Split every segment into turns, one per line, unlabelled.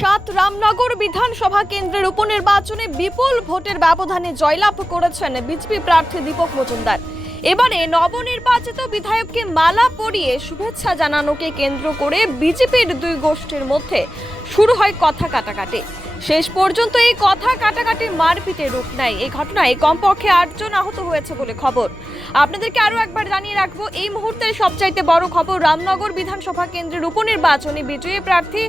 সাত রামনগর বিধানসভা কেন্দ্রের উপনির্বাচনে বিপুল ভোটের ব্যবধানে জয়লাভ করেছেন বিজেপি প্রার্থী দীপক মজুমদার। এবারে নবনির্বাচিত বিধায়ককে মালা পরিয়ে শুভেচ্ছা জানানোকে কেন্দ্র করে বিজেপির দুই গোষ্ঠীর মধ্যে শুরু হয় কথা কাটাকাটি। শেষ পর্যন্ত এই কথা কাটাকাটি মারপিটে রূপ নেয়। এই ঘটনায় কমপক্ষে আটজন আহত হয়েছে বলে খবর। আপনাদেরকে আরও একবার জানিয়ে রাখব, এই মুহূর্তের সবচাইতে বড় খবর রামনগর বিধানসভা কেন্দ্রের উপনির্বাচনে বিজয়ী প্রার্থী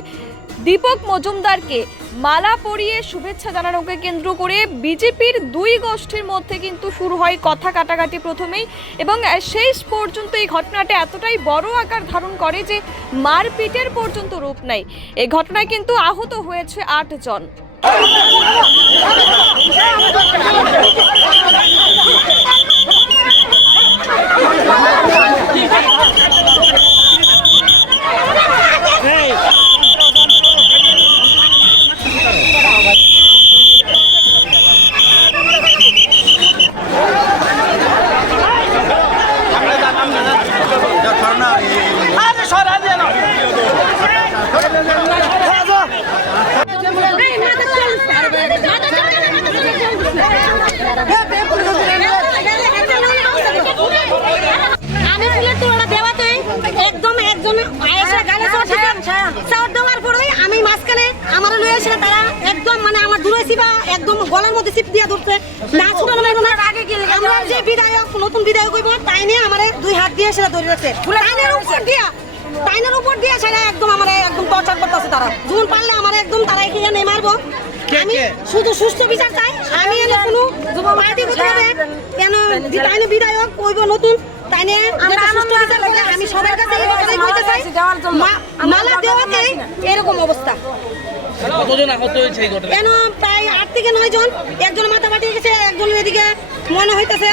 দীপক মজুমদারকে মালা পরিয়ে শুভেচ্ছা জানানোকে কেন্দ্র করে বিজেপির দুই গোষ্ঠীর মধ্যে কিন্তু শুরু হয় কথা কাটাকাটি প্রথমেই এবং শেষ পর্যন্ত এই ঘটনাটা এতটাই বড় আকার ধারণ করে যে মারপিটের পর্যন্ত রূপ নেয় এই ঘটনায় কিন্তু আহত হয়েছে আটজন
আমি একজন আয়েশা গালে চাওয়ার দেওয়ার পরে আমি মাঝখানে আমার লয়ে এসে তারা একদম মানে আমার দূরে একদম গলার মধ্যে দিয়া ধরছে। না আমরা যে বিধায়ক নতুন বিধায়ক হইব তাই নিয়ে আমার দুই হাত দিয়ে সেটা ধরে রাখছে। টাইনের উপর দিয়া টাইনের উপর দিয়া সেটা একদম আমার একদম টর্চার করতেছে তারা। যখন পারলে আমার একদম তারা এখানে মারবো আমি শুধু সুস্থ বিচার চাই। আমি এনে কোনো পার্টি করতে হবে কেন তাইনে বিধায়ক কইব নতুন তাইনে যেটা সুস্থ বিচার করে আমি সবার কাছে এই কথাই কইতে চাই। মালা দেওয়াতে এরকম অবস্থা।
কতজন আহত হয়েছে এই ঘটনায়?
কেন প্রায় আট থেকে নয় জন একজন মাথা ফাটিয়ে গেছে একজন এদিকে মনে হইতেছে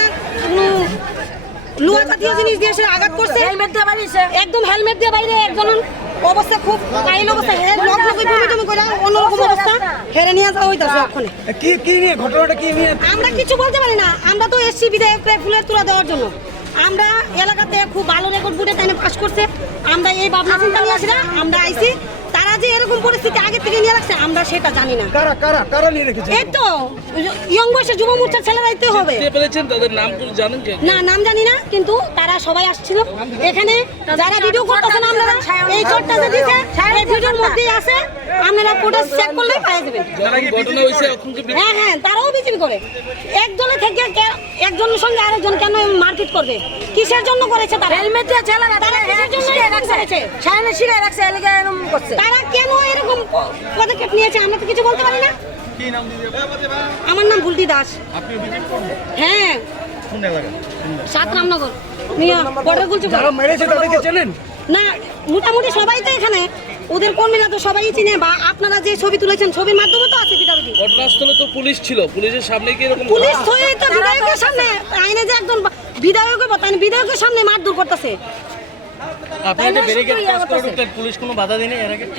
লোহা জাতীয় জিনিস দিয়ে সে আঘাত করছে। হেলমেট দিয়ে বাইরে একদম হেলমেট দিয়ে বাইরে একজন অবস্থা খুব কাইল অবস্থা। হে লগ লগ ভূমি তুমি করে অন্যরকম অবস্থা। হেরে নিয়ে যাওয়া হইতাছে এখন
কি কি নিয়ে ঘটনাটা কি নিয়ে?
আমরা কিছু বলতে পারি না। আমরা তো এসছি বিধায়ক ফুলের তুলা দেওয়ার জন্য। আমরা এলাকাতে খুব ভালো রেকর্ড বুটে তাই পাস করছে। আমরা এই ভাবনা চিন্তা নিয়ে আসি না। আমরা আইছি। পরিস্থিতি আগে থেকে নিয়ে রাখছে আমরা সেটা জানি না।
কারা কারা কারা নিয়ে রেখেছে?
এই তো ইয়ং বয়সে যুব মোর্চার ছেলেরাই তো হবে।
পেরেছেন তাদের নাম জানেন কি
না নাম জানি না কিন্তু তারা সবাই আসছিল। এখানে যারা ভিডিও করতেছেন আপনারা এই চোটটা যে দিছে এই ভিডিওর মধ্যেই আছে। আপনারা চেক করলেই পাই যাবেন
যারা কি ঘটনা কি
হ্যাঁ হ্যাঁ তারাও বিক্রি করে। একজনের থেকে একজনের সঙ্গে আরেকজন কেন মারপিট করবে? কিসের জন্য করেছে তারা? হেলমেট দিয়ে ছেলে তারা কিসের জন্য এরকম করেছে? সামনে শিখায় রাখছে এলাকা এরকম করছে। তারা কেন এরকম পদক্ষেপ নিয়েছে? আমরা তো কিছু বলতে পারি না। আমার নাম বুলটি দাস। হ্যাঁ। সাত রামনগর।
যারা মেরেছে তাদেরকে চেনেন?
না মোটামুটি সবাই তো এখানে। ওদের কর্মীরা তো সবাই চিনে বা আপনারা যে ছবি তুলেছেন ছবির মাধ্যমে তো আছে পিটাপিটি
ঘটনাস্থলে তো পুলিশ ছিল পুলিশের সামনে কি এরকম
পুলিশ হয়ে তো বিধায়কের সামনে আইনে যে একজন বিধায়ক বতানি তাই বিধায়কের সামনে মারধর করতেছে।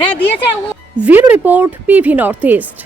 হ্যাঁ দিয়েছে ও
রিপোর্ট পিভি নর্থ ইস্ট।